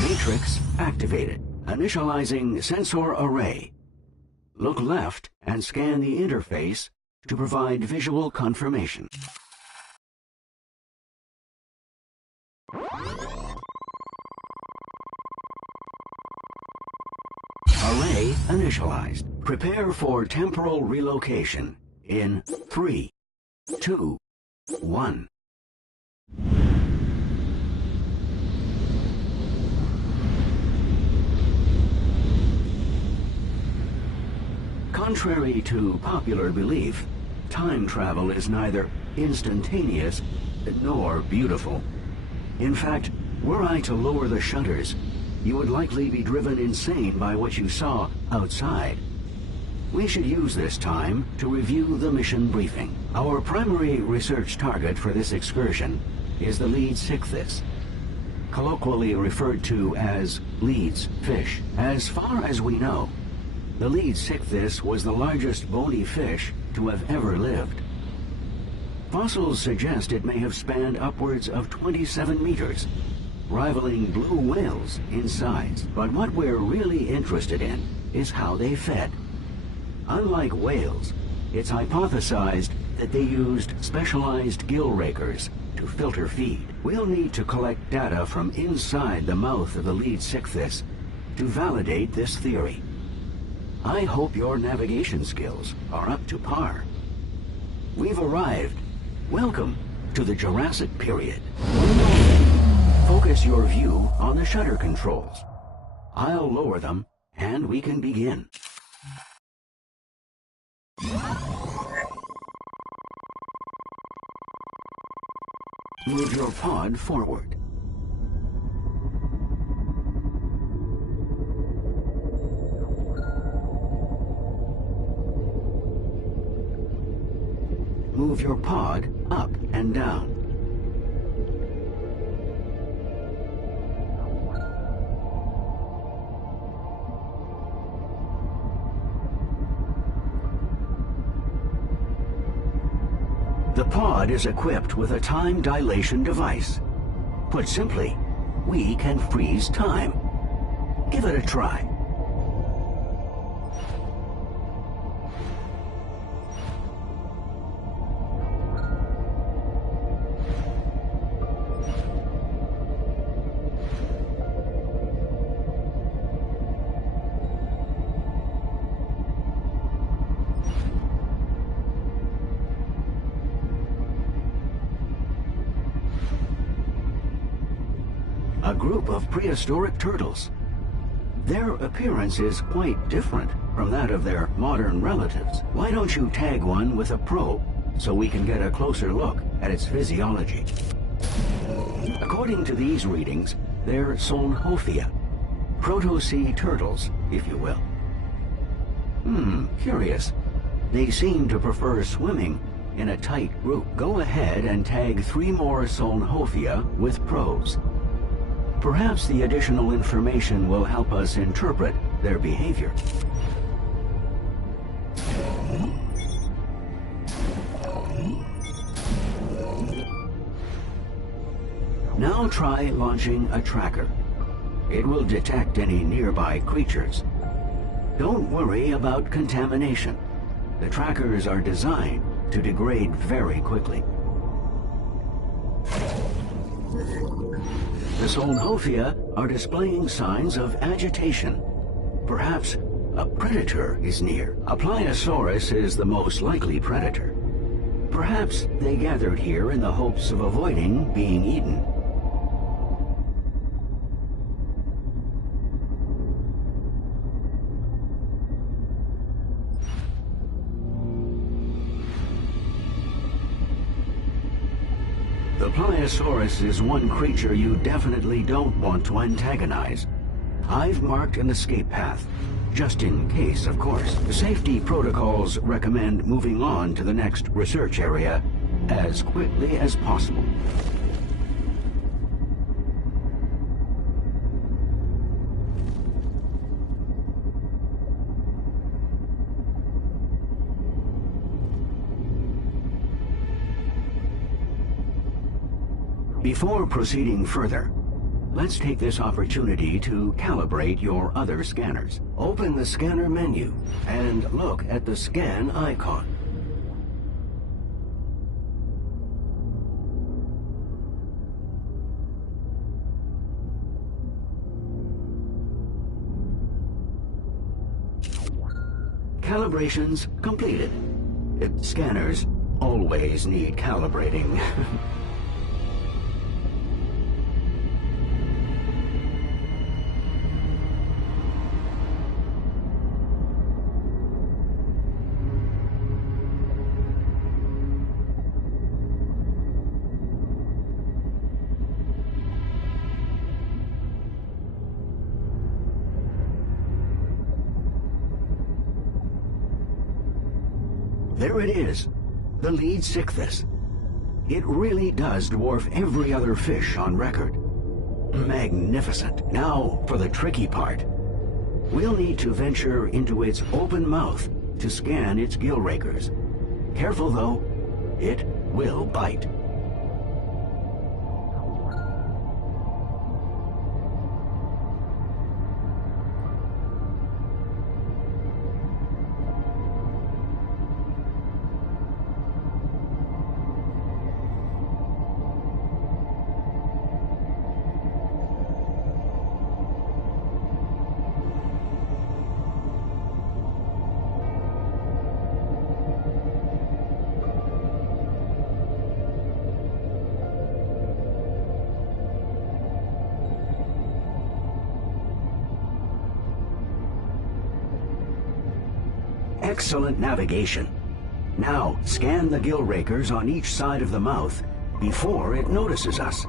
Matrix activated. Initializing sensor array. Look left and scan the interface to provide visual confirmation. Array initialized. Prepare for temporal relocation in 3, 2, 1. Contrary to popular belief, time travel is neither instantaneous nor beautiful. In fact, were I to lower the shutters, you would likely be driven insane by what you saw outside. We should use this time to review the mission briefing. Our primary research target for this excursion is the Leeds Ichthys, colloquially referred to as Leeds fish. As far as we know, the Leeds Ichthys was the largest bony fish to have ever lived. Fossils suggest it may have spanned upwards of 27 meters, rivaling blue whales in size. But what we're really interested in is how they fed. Unlike whales, it's hypothesized that they used specialized gill rakers to filter feed. We'll need to collect data from inside the mouth of the Leeds Ichthys to validate this theory. I hope your navigation skills are up to par. We've arrived. Welcome to the Jurassic period. Focus your view on the shutter controls. I'll lower them, and we can begin. Move your pod forward. Move your pod up and down. The pod is equipped with a time dilation device. Put simply, we can freeze time. Give it a try. A group of prehistoric turtles. Their appearance is quite different from that of their modern relatives. Why don't you tag one with a probe so we can get a closer look at its physiology? According to these readings, they're Solnhophia, proto-sea turtles, if you will. Curious. They seem to prefer swimming in a tight group. Go ahead and tag 3 more Solnhophia with probes. Perhaps the additional information will help us interpret their behavior. Now try launching a tracker. It will detect any nearby creatures. Don't worry about contamination. The trackers are designed to degrade very quickly. The Solnhophia are displaying signs of agitation. Perhaps a predator is near. A Pliosaurus is the most likely predator. Perhaps they gathered here in the hopes of avoiding being eaten. The Pliosaurus is one creature you definitely don't want to antagonize. I've marked an escape path, just in case, of course. Safety protocols recommend moving on to the next research area as quickly as possible. Before proceeding further, let's take this opportunity to calibrate your other scanners. Open the scanner menu and look at the scan icon. Calibrations completed. Scanners always need calibrating. There it is, the lead sickness. It really does dwarf every other fish on record. Magnificent. Now for the tricky part. We'll need to venture into its open mouth to scan its gill rakers. Careful though, it will bite. Excellent navigation. Now, scan the gill rakers on each side of the mouth before it notices us.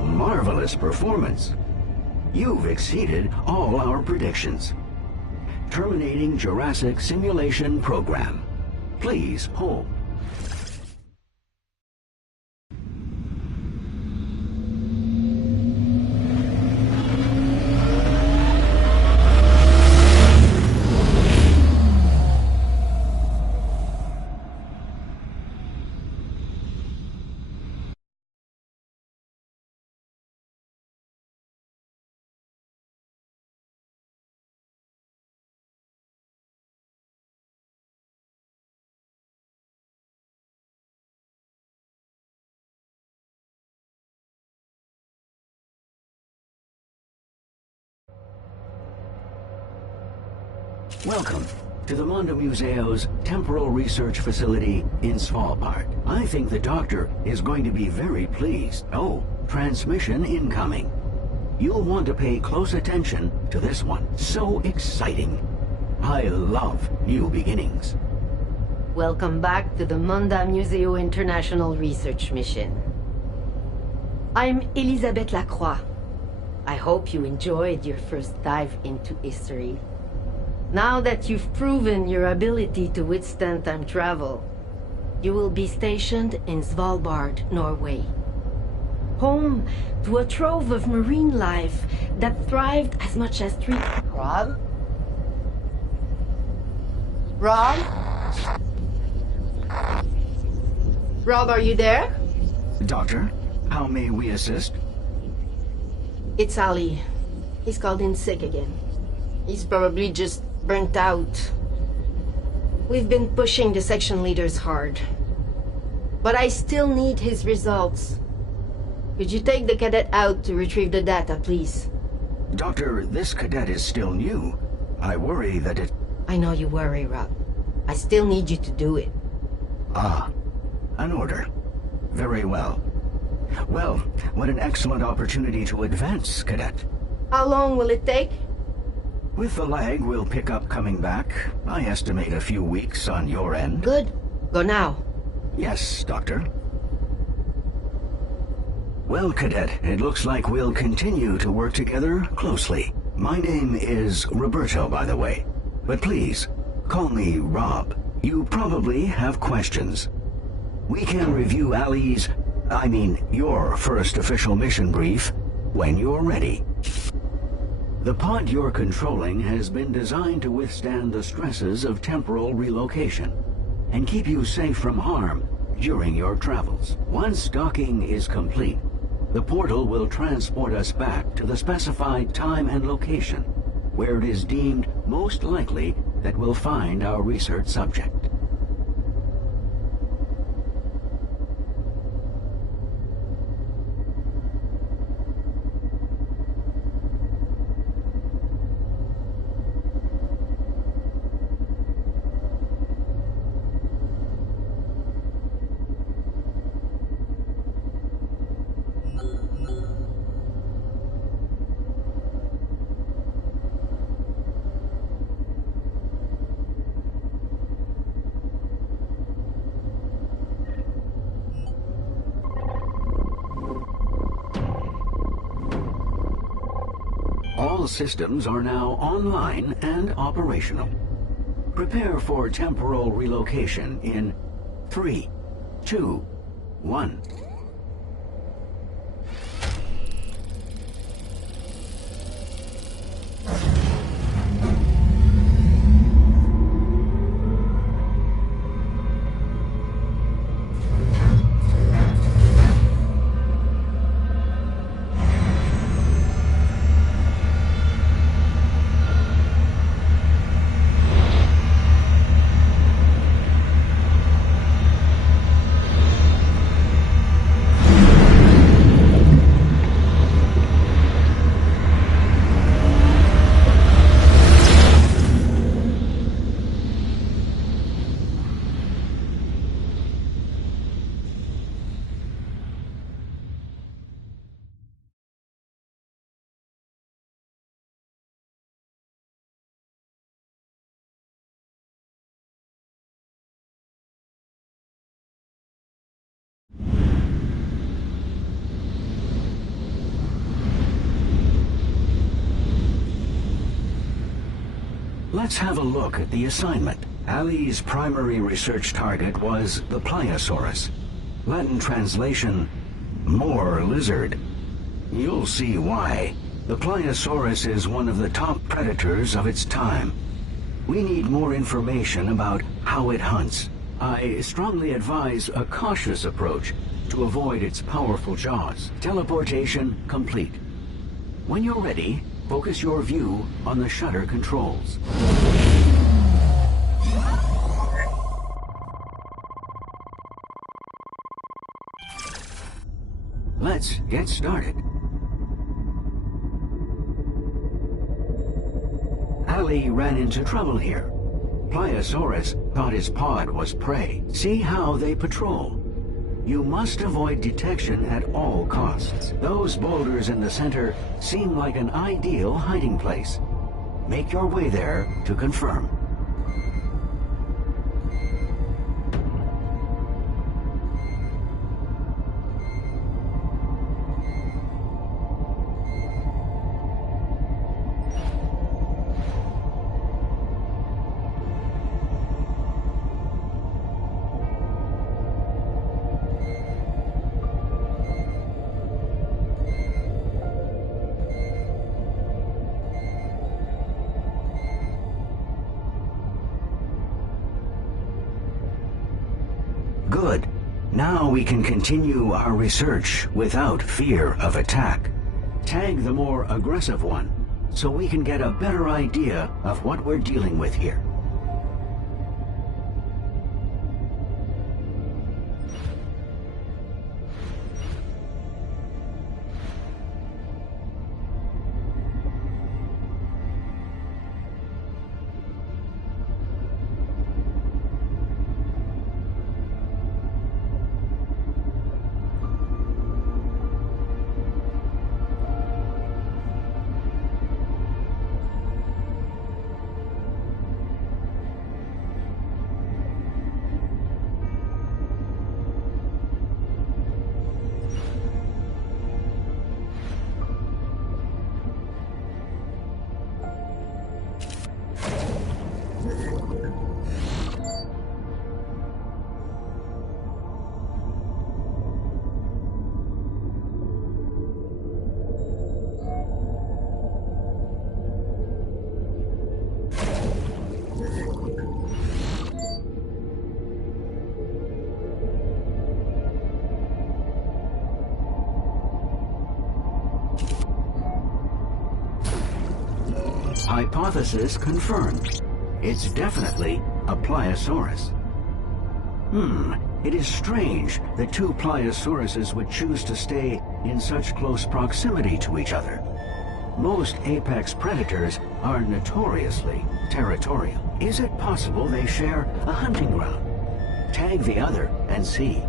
Marvelous performance. You've exceeded all our predictions. Terminating Jurassic Simulation Program. Please hold. Welcome to the Mondo Museo's Temporal Research Facility in Svalbard. I think the doctor is going to be very pleased. Oh, transmission incoming. You'll want to pay close attention to this one. So exciting. I love new beginnings. Welcome back to the Mondo Museo International Research Mission. I'm Elisabeth Lacroix. I hope you enjoyed your first dive into history. Now that you've proven your ability to withstand time travel, you will be stationed in Svalbard, Norway. Home to a trove of marine life that thrived as much as three... Rob? Rob? Rob, are you there? Doctor, how may we assist? It's Ali. He's called in sick again. He's probably just burnt out. We've been pushing the section leaders hard. But I still need his results. Could you take the cadet out to retrieve the data, please? Doctor, this cadet is still new. I worry that it... I know you worry, Rob. I still need you to do it. Ah, an order. Very well. Well, what an excellent opportunity to advance, cadet. How long will it take? With the lag we'll pick up coming back, I estimate a few weeks on your end. Good. Go now. Yes, Doctor. Well, Cadet, it looks like we'll continue to work together closely. My name is Roberto, by the way. But please, call me Rob. You probably have questions. We can review your first official mission brief when you're ready. The pod you're controlling has been designed to withstand the stresses of temporal relocation and keep you safe from harm during your travels. Once docking is complete, the portal will transport us back to the specified time and location, where it is deemed most likely that we'll find our research subject. All systems are now online and operational. Prepare for temporal relocation in 3, 2, 1. Let's have a look at the assignment. Ali's primary research target was the Pliosaurus. Latin translation, more lizard. You'll see why. The Pliosaurus is one of the top predators of its time. We need more information about how it hunts. I strongly advise a cautious approach to avoid its powerful jaws. Teleportation complete. When you're ready, focus your view on the shutter controls. Let's get started. Ali ran into trouble here. Pliosaurus thought his pod was prey. See how they patrol. You must avoid detection at all costs. Those boulders in the center seem like an ideal hiding place. Make your way there to confirm. Good. Now we can continue our research without fear of attack. Tag the more aggressive one, so we can get a better idea of what we're dealing with here. Hypothesis confirmed. It's definitely a Pliosaurus. It is strange that two Pliosauruses would choose to stay in such close proximity to each other. Most apex predators are notoriously territorial. Is it possible they share a hunting ground? Tag the other and see.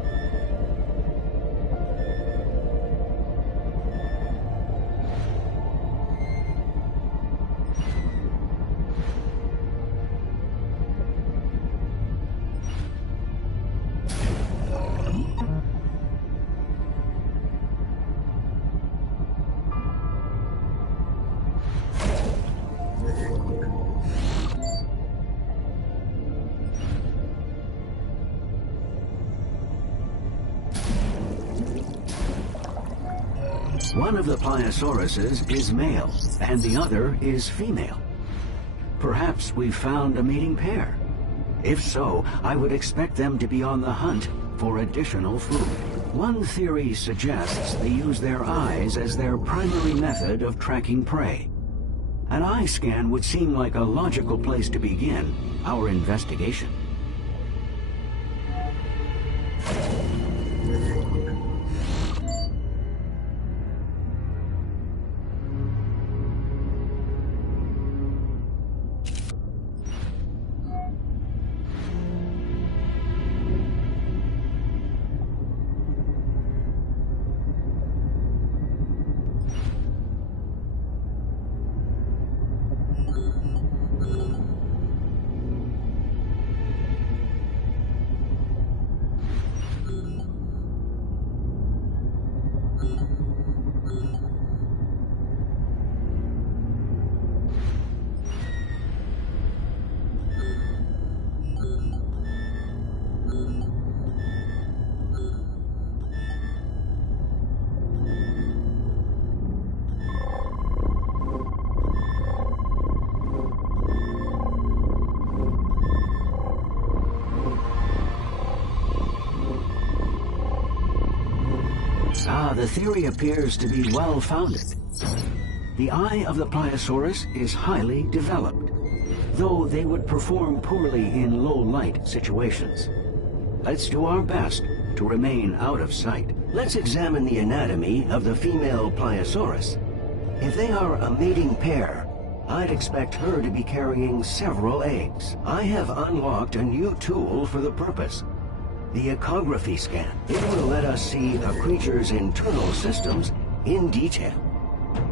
One of the Pliosauruses is male, and the other is female. Perhaps we've found a mating pair. If so, I would expect them to be on the hunt for additional food. One theory suggests they use their eyes as their primary method of tracking prey. An eye scan would seem like a logical place to begin our investigation. The theory appears to be well-founded. The eye of the Pliosaurus is highly developed, though they would perform poorly in low-light situations. Let's do our best to remain out of sight. Let's examine the anatomy of the female Pliosaurus. If they are a mating pair, I'd expect her to be carrying several eggs. I have unlocked a new tool for the purpose. The ecography scan. It will let us see a creature's internal systems in detail.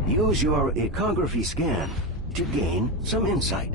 Use your ecography scan to gain some insight.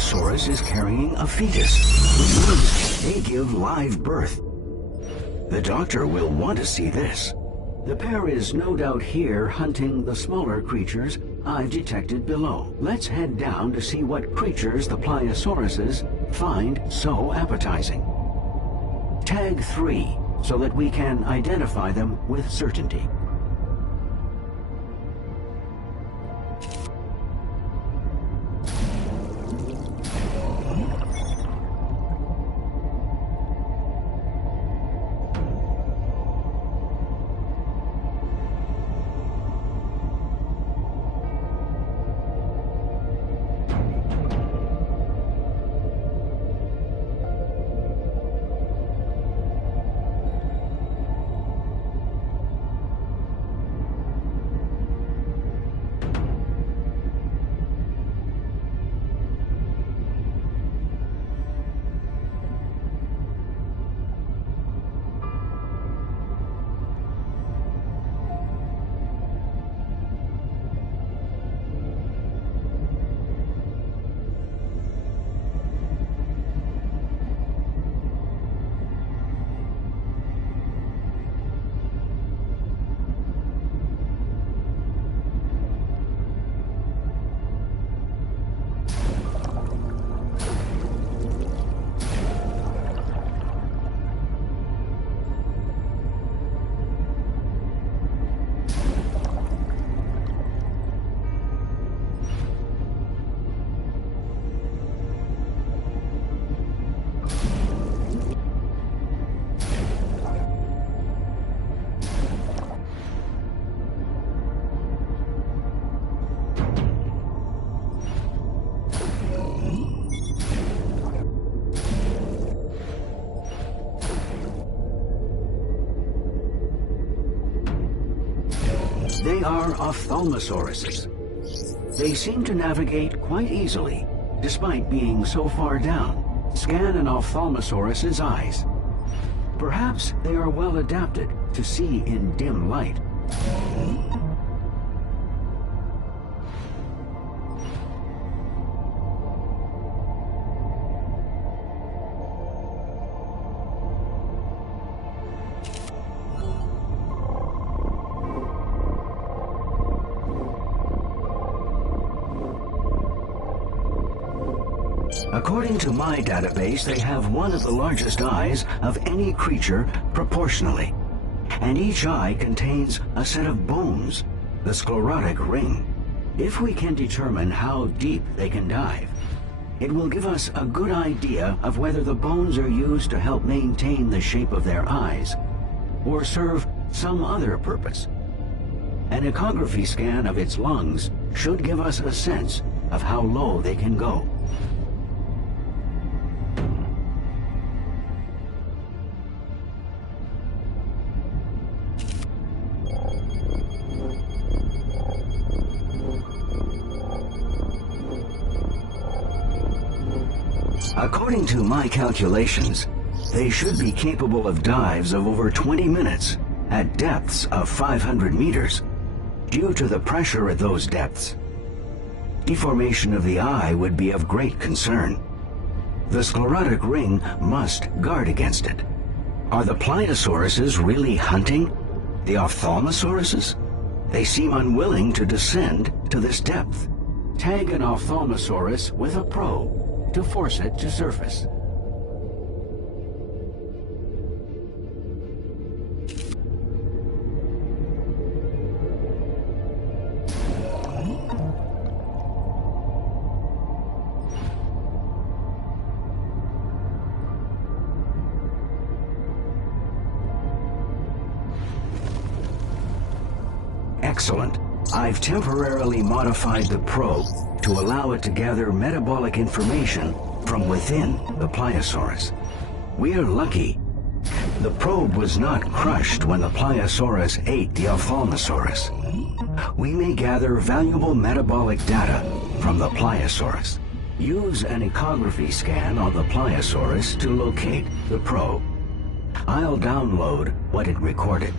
Pliosaurus is carrying a fetus, which means they give live birth. The doctor will want to see this. The pair is no doubt here hunting the smaller creatures I've detected below. Let's head down to see what creatures the Pliosauruses find so appetizing. Tag 3, so that we can identify them with certainty. They are ophthalmosauruses. They seem to navigate quite easily, despite being so far down. Scan an ophthalmosaurus's eyes. Perhaps they are well adapted to see in dim light. According to my database, they have one of the largest eyes of any creature proportionally. And each eye contains a set of bones, the sclerotic ring. If we can determine how deep they can dive, it will give us a good idea of whether the bones are used to help maintain the shape of their eyes, or serve some other purpose. An ecography scan of its lungs should give us a sense of how low they can go. According to my calculations, they should be capable of dives of over 20 minutes at depths of 500 meters. Due to the pressure at those depths, deformation of the eye would be of great concern. The sclerotic ring must guard against it. Are the Pliosauruses really hunting the ophthalmosauruses? They seem unwilling to descend to this depth. Tag an ophthalmosaurus with a probe to force it to surface. Excellent. I've temporarily modified the probe to allow it to gather metabolic information from within the Pliosaurus. We're lucky. The probe was not crushed when the Pliosaurus ate the Ophthalmosaurus. We may gather valuable metabolic data from the Pliosaurus. Use an ecography scan on the Pliosaurus to locate the probe. I'll download what it recorded.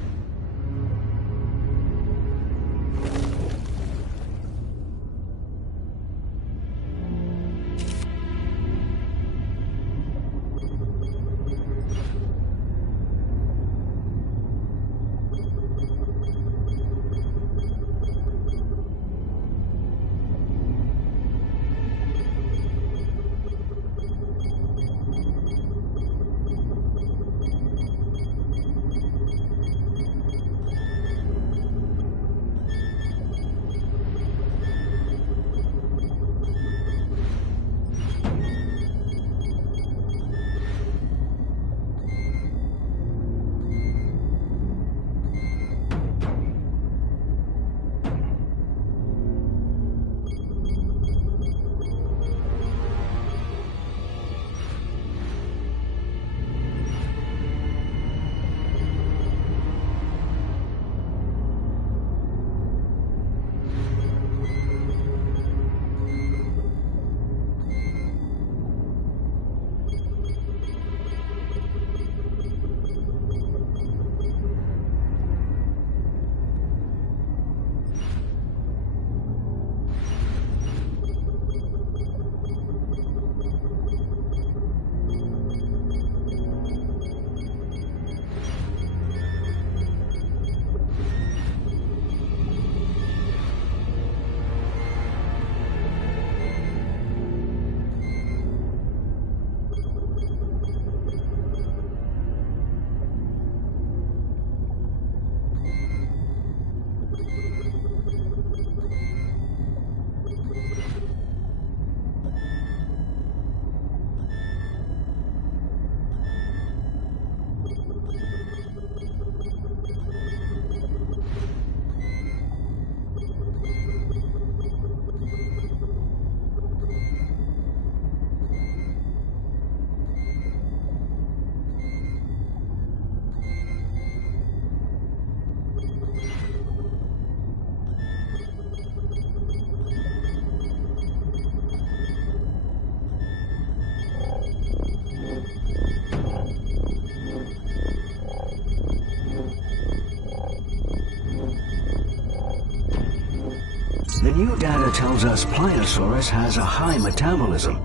The new data tells us Pliosaurus has a high metabolism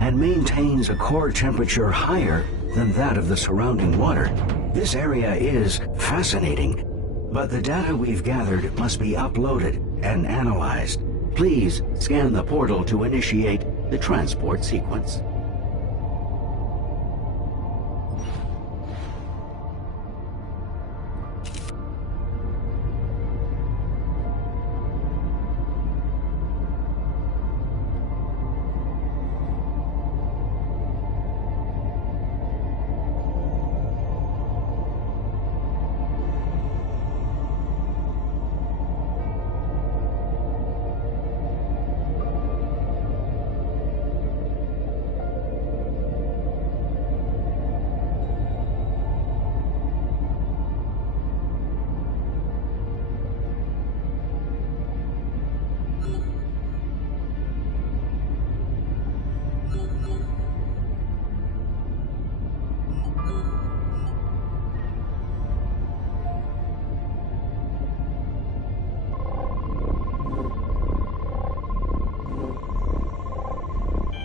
and maintains a core temperature higher than that of the surrounding water. This area is fascinating, but the data we've gathered must be uploaded and analyzed. Please scan the portal to initiate the transport sequence.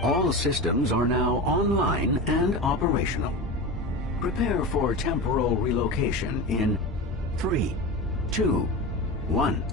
All systems are now online and operational. Prepare for temporal relocation in 3, 2, 1.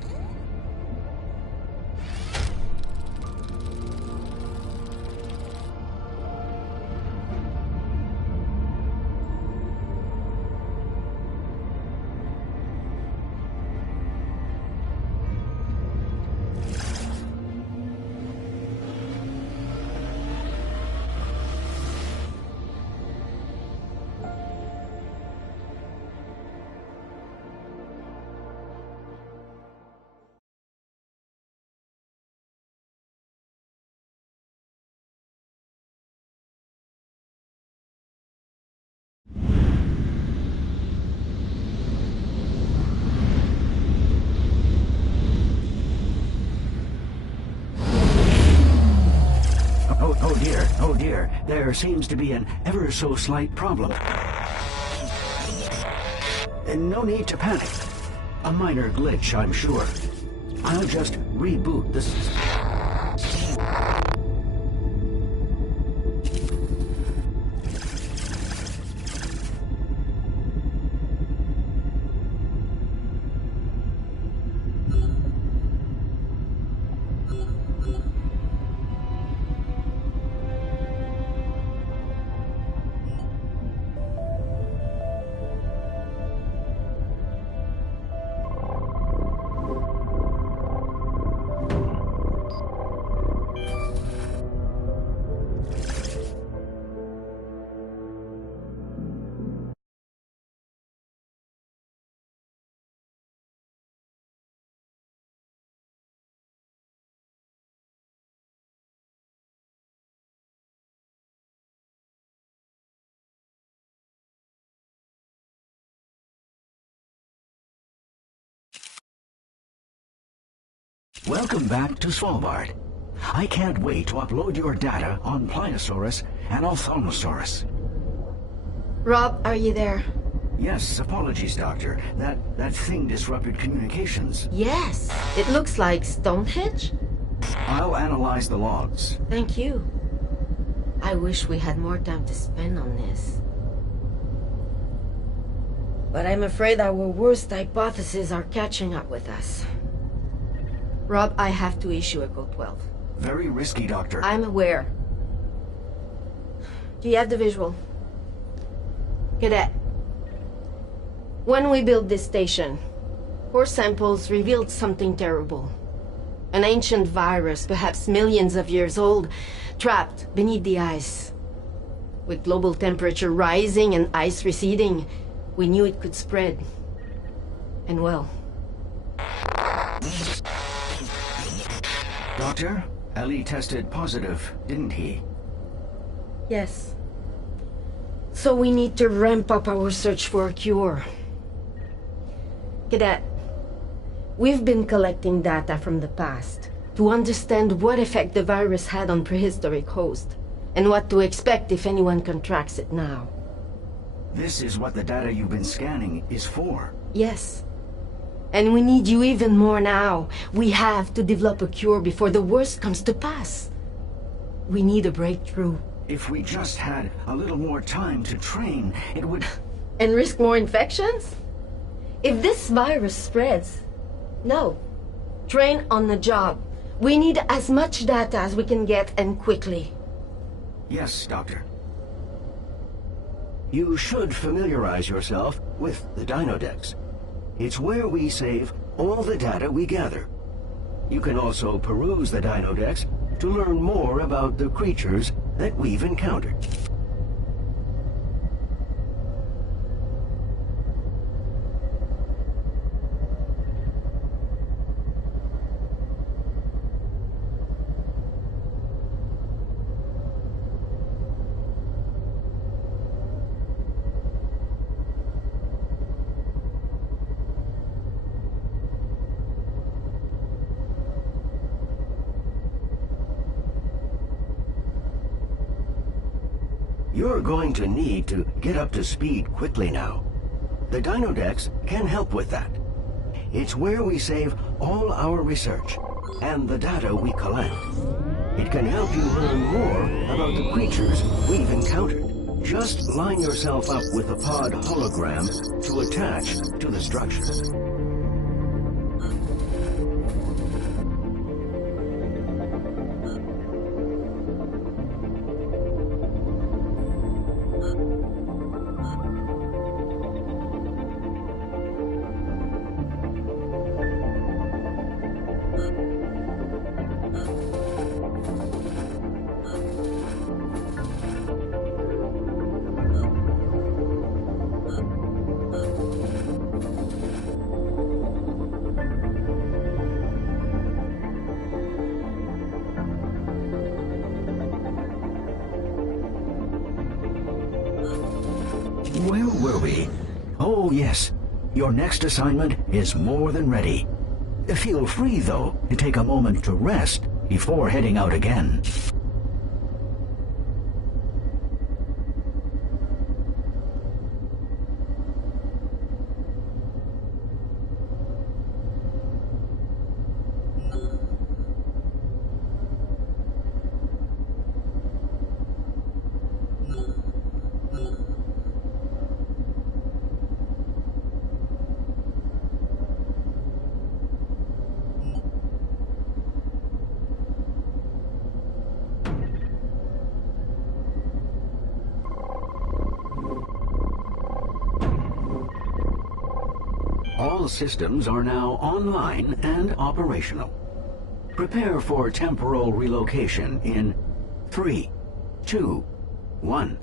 Oh dear, there seems to be an ever so slight problem. No need to panic. A minor glitch, I'm sure. I'll just reboot the system. Welcome back to Svalbard. I can't wait to upload your data on Pliosaurus and Ophthalmosaurus. Rob, are you there? Yes, apologies, Doctor. That thing disrupted communications. Yes, it looks like Stonehenge. I'll analyze the logs. Thank you. I wish we had more time to spend on this. But I'm afraid our worst hypotheses are catching up with us. Rob, I have to issue a Code 12. Very risky, Doctor. I'm aware. Do you have the visual? Cadet. When we built this station, core samples revealed something terrible. An ancient virus, perhaps millions of years old, trapped beneath the ice. With global temperature rising and ice receding, we knew it could spread. And well... Doctor, Ellie tested positive, didn't he? Yes. So we need to ramp up our search for a cure. Cadet, we've been collecting data from the past to understand what effect the virus had on prehistoric hosts, and what to expect if anyone contracts it now. This is what the data you've been scanning is for. Yes. And we need you even more now. We have to develop a cure before the worst comes to pass. We need a breakthrough. If we just had a little more time to train, it would... And risk more infections? If this virus spreads, no. Train on the job. We need as much data as we can get, and quickly. Yes, Doctor. You should familiarize yourself with the Dinodex. It's where we save all the data we gather. You can also peruse the Dinodex to learn more about the creatures that we've encountered. You're going to need to get up to speed quickly now. The Dinodex can help with that. It's where we save all our research and the data we collect. It can help you learn more about the creatures we've encountered. Just line yourself up with the pod hologram to attach to the structure. Where were we? Oh, yes. Your next assignment is more than ready. Feel free, though, to take a moment to rest before heading out again. All systems are now online and operational. Prepare for temporal relocation in 3, 2, 1.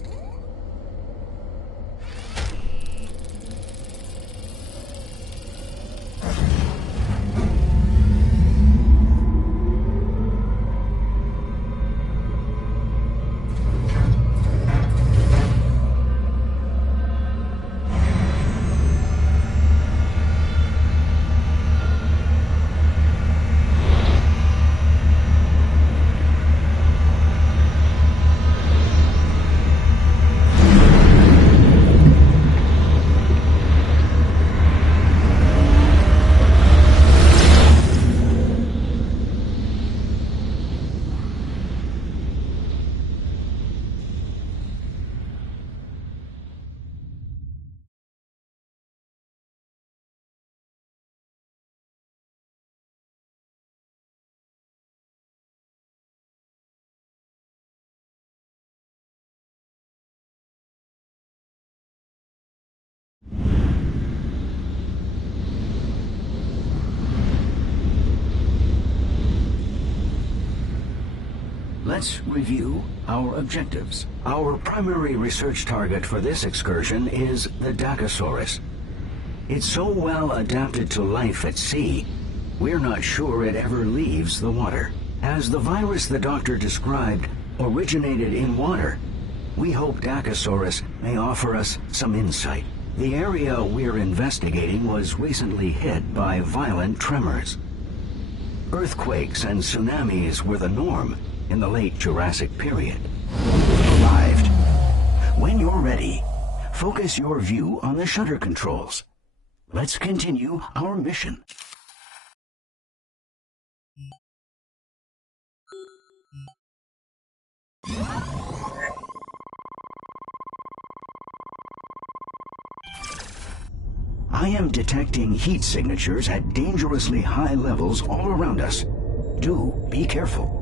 Let's review our objectives. Our primary research target for this excursion is the Dacosaurus. It's so well adapted to life at sea, we're not sure it ever leaves the water. As the virus the doctor described originated in water, we hope Dacosaurus may offer us some insight. The area we're investigating was recently hit by violent tremors. Earthquakes and tsunamis were the norm in the late Jurassic period. Arrived. When you're ready, focus your view on the shutter controls. Let's continue our mission. I am detecting heat signatures at dangerously high levels all around us. Do be careful.